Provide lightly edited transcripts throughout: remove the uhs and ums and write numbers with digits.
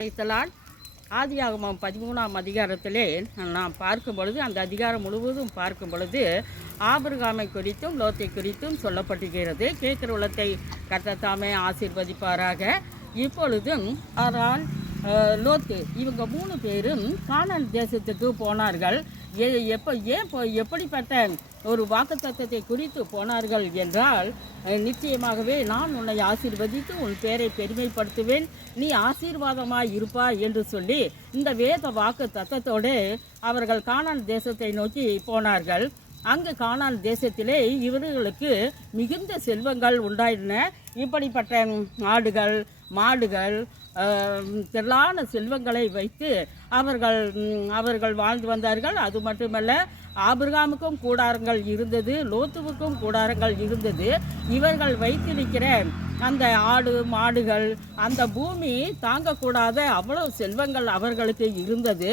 வைத்தலால் ஆதியாகமம் 13ஆம் அதிகாரத்திலே நாம் பார்க்கும் பொழுது அந்த அதிகாரம் முழுவதும் பார்க்கும் பொழுது ஆபிரகாமை குறித்தும் லோத்தை குறித்தும் சொல்லப்பட்டிருக்கிறது. கேட்கிற உள்ளத்தை கர்த்தர் தாமே ஆசீர்வதிப்பாராக. இப்பொழுதும் ஆனால் லோத்து இவங்க 3 பேரும் கானான் தேசத்துக்கு போனார்கள். எப்படிப்பட்ட ஒரு வாக்குத்தத்தத்தை குறித்து போனார்கள் என்றால், நிச்சயமாகவே நான் உன்னை ஆசீர்வதித்து உன் பேரை பெருமைப்படுத்துவேன், நீ ஆசீர்வாதமாய் இருப்பாய் என்று சொல்லி இந்த வேத வாக்கு தத்தத்தோடு அவர்கள் கானான் தேசத்தை நோக்கி போனார்கள். அங்கு கானான் தேசத்திலே இவர்களுக்கு மிகுந்த செல்வங்கள் உண்டாயின. இப்படிப்பட்ட ஆடுகள் மாடுகள் திரளான செல்வங்களை வைத்து அவர்கள் வாழ்ந்து வந்தார்கள். அது மட்டுமல்ல, ஆபிரகாமுக்கும் கூடாரங்கள் இருந்தது, லோத்துவுக்கும் கூடாரங்கள் இருந்தது. இவர்கள் வைத்திருக்கிற அந்த ஆடு மாடுகள் அந்த பூமி தாங்கக்கூடாத அவ்வளவு செல்வங்கள் அவர்களுக்கு இருந்தது.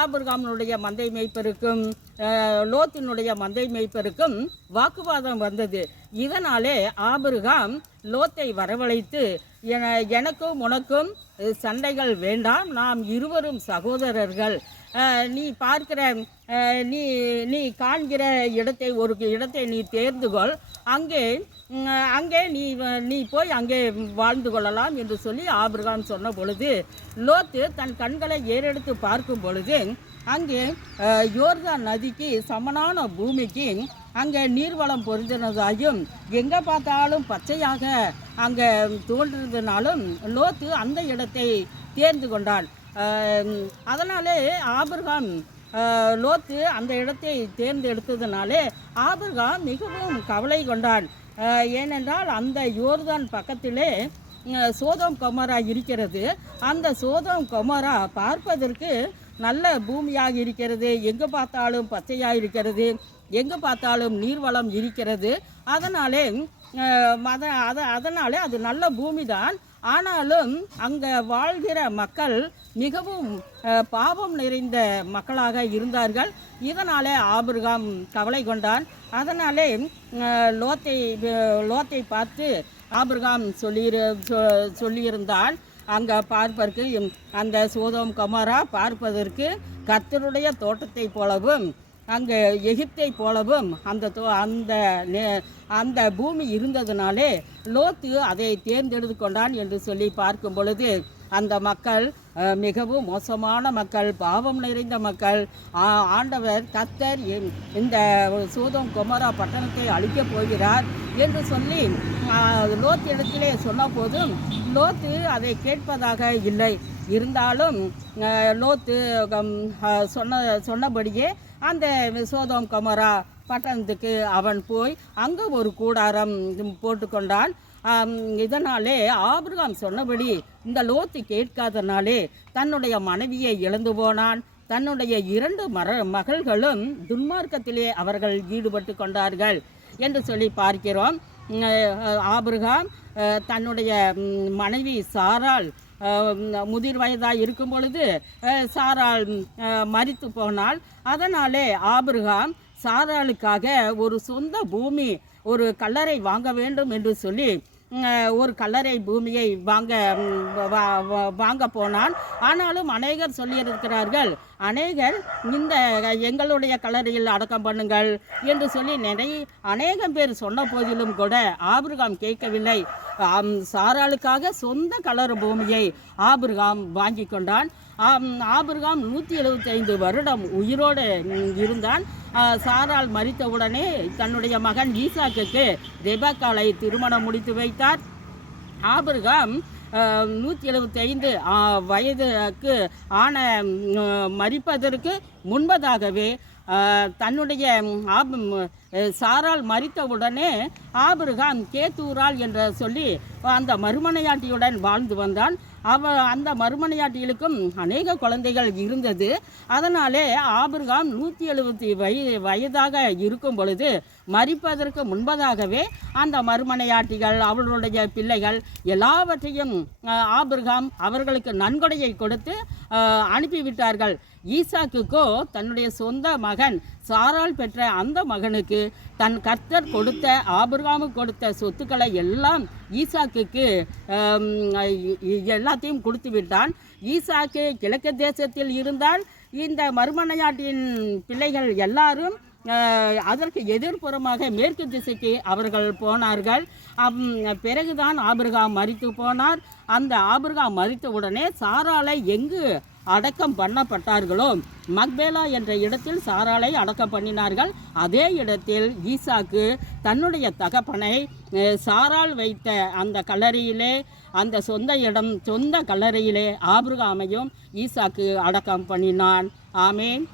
ஆபிரகாமினுடைய மந்தை மேய்ப்பருக்கும் லோத்தினுடைய மந்தை மேய்ப்பருக்கும் வாக்குவாதம் வந்தது. இதனாலே ஆபிரகாம் லோத்தை வரவழைத்து, எனக்கும் உனக்கும் சண்டைகள் வேண்டாம், நாம் இருவரும் சகோதரர்கள், நீ பார்க்கிற நீ காண்கிற ஒரு இடத்தை நீ தேர்ந்து கொள், அங்கே நீ போய் அங்கே வாழ்ந்து கொள்ளலாம் என்று சொல்லி ஆபிரகாம் சொன்ன பொழுது, லோத்து தன் கண்களை ஏறெடுத்து பார்க்கும் பொழுது அங்கே யோர்தான் நதிக்கு சமனான பூமிக்கு அங்கே நீர்வளம் பொருந்தினதாயும் எங்கே பார்த்தாலும் பச்சையாக அங்கே தோன்றினாலும் லோத்து அந்த இடத்தை தேர்ந்து கொண்டான். அதனாலே ஆபிரகாம் லோத்து அந்த இடத்தை தேர்ந்தெடுத்ததுனாலே ஆபிரகாம் மிகவும் கவலை கொண்டான். ஏனென்றால் அந்த யோர்தான் பக்கத்திலே சோதோம் கொமோரா இருக்கிறது. அந்த சோதோம் கொமோரா பார்ப்பதற்கு நல்ல பூமியாக இருக்கிறது, எங்கே பார்த்தாலும் பச்சையாக இருக்கிறது, எங்கே பார்த்தாலும் நீர்வளம் இருக்கிறது. அதனாலே அது நல்ல பூமி தான். ஆனாலும் அங்கே வாழ்கிற மக்கள் மிகவும் பாவம் நிறைந்த மக்களாக இருந்தார்கள். இதனாலே ஆபிரகாம் கவலை கொண்டான். அதனாலே லோத்தை பார்த்து ஆபிரகாம் சொல்லியிருந்தான், அங்கே பார்ப்பதற்கு அந்த சோதோம் கொமோரா பார்ப்பதற்கு கர்த்தருடைய தோட்டத்தை போலவும் அங்கே எகிப்தை போலவும் அந்த பூமி இருந்ததுனாலே லோத்து அதை தேர்ந்தெடுத்து கொண்டான் என்று சொல்லி பார்க்கும் பொழுது, அந்த மக்கள் மிகவும் மோசமான மக்கள், பாவம் நிறைந்த மக்கள். ஆண்டவர் கர்த்தர் இந்த சோதோம் கொமோரா பட்டணத்தை அழிக்கப் போகிறார் என்று சொல்லி லோத்து இடத்திலே சொன்ன போதும் லோத்து அதை கேட்பதாக இல்லை. இருந்தாலும் லோத்து சொன்னபடியே அந்த சோதோம் கொமோரா பட்டணத்துக்கு அவன் போய் அங்கே ஒரு கூடாரம் போட்டுக்கொண்டான். இதனாலே ஆபிரகாம் சொன்னபடி இந்த லோத்து கேட்காதனாலே தன்னுடைய மனைவியை இழந்து போனான். தன்னுடைய 2 மகள்களும் துன்மார்க்கத்திலே அவர்கள் ஈடுபட்டு கொண்டார்கள் என்று சொல்லி பார்க்கிறோம். ஆபிரகாம் தன்னுடைய மனைவி சாராள் முதிர் வயதாக இருக்கும் பொழுது சாராள் மரித்து போனாள். அதனாலே ஆபிரகாம் சாராளுக்காக ஒரு சொந்த பூமி, ஒரு கல்லறை வாங்க வேண்டும் என்று சொல்லி ஒரு கல்லறை பூமியை வாங்க போனான். ஆனாலும் அநேகர் சொல்லியிருக்கிறார்கள், அநேகர் இந்த எங்களுடைய கல்லறையில் அடக்கம் பண்ணுங்கள் என்று சொல்லி அநேகம் பேர் சொன்ன போதிலும் கூட ஆபிரகாம் கேட்கவில்லை. சாராளுக்காக சொந்த கல்லறை பூமியை ஆபிரகாம் வாங்கி கொண்டான். ஆபிரகாம் 175 வருடம் உயிரோடு இருந்தான். சாராள் மரித்தவுடனே தன்னுடைய மகன் ஈசாக்குக்கு ரெபெக்காளை திருமணம் முடித்து வைத்தார். ஆபிரகாம் 175 வயதுக்கு ஆன மரிப்பதற்கு முன்பதாகவே தன்னுடைய சாராள் மரித்தவுடனே ஆபிரகாம் கேத்தூராள் என்று சொல்லி அந்த மறுமனையாட்டியுடன் வாழ்ந்து வந்தான். அந்த மறுமனையாட்டிகளுக்கும் அநேக குழந்தைகள் இருந்தது. அதனாலே ஆபிரகாம் 170 வயதாக இருக்கும் பொழுது மரிப்பதற்கு முன்பதாகவே அந்த மறுமனையாட்டிகள் அவர்களுடைய பிள்ளைகள் எல்லாவற்றையும் ஆபிரகாம் அவர்களுக்கு நன்கொடையை கொடுத்து அனுப்பிவிட்டார்கள். ஈசாக்குக்கோ தன்னுடைய சொந்த மகன் சாராள் பெற்ற அந்த மகனுக்கு தன் கர்த்தர் கொடுத்த ஆபிரகாமுக்கு கொடுத்த சொத்துக்களை எல்லாம் ஈசாக்குக்கு எல்லாத்தையும் கொடுத்து விட்டான். ஈசாக்கு கிழக்கு தேசத்தில் இருந்தால் இந்த மறுமனையாட்டின் பிள்ளைகள் எல்லாரும் அதற்கு எதிர்ப்புறமாக மேற்கு திசைக்கு அவர்கள் போனார்கள். பிறகுதான் ஆபிரகாம் மரித்து போனார். அந்த ஆபிரகாம் மரித்த உடனே சாராளை எங்கு அடக்கம் பண்ணப்பட்டார்களோ மக்பேலா என்ற இடத்தில் சாராளை அடக்கம் பண்ணினார்கள். அதே இடத்தில் ஈசாக்கு தன்னுடைய தகப்பனை சாராள் வைத்த அந்த கல்லறையிலே, அந்த சொந்த கல்லறையிலே ஆபிரகாமையும் ஈசாக்கு அடக்கம் பண்ணினான். ஆமேன்.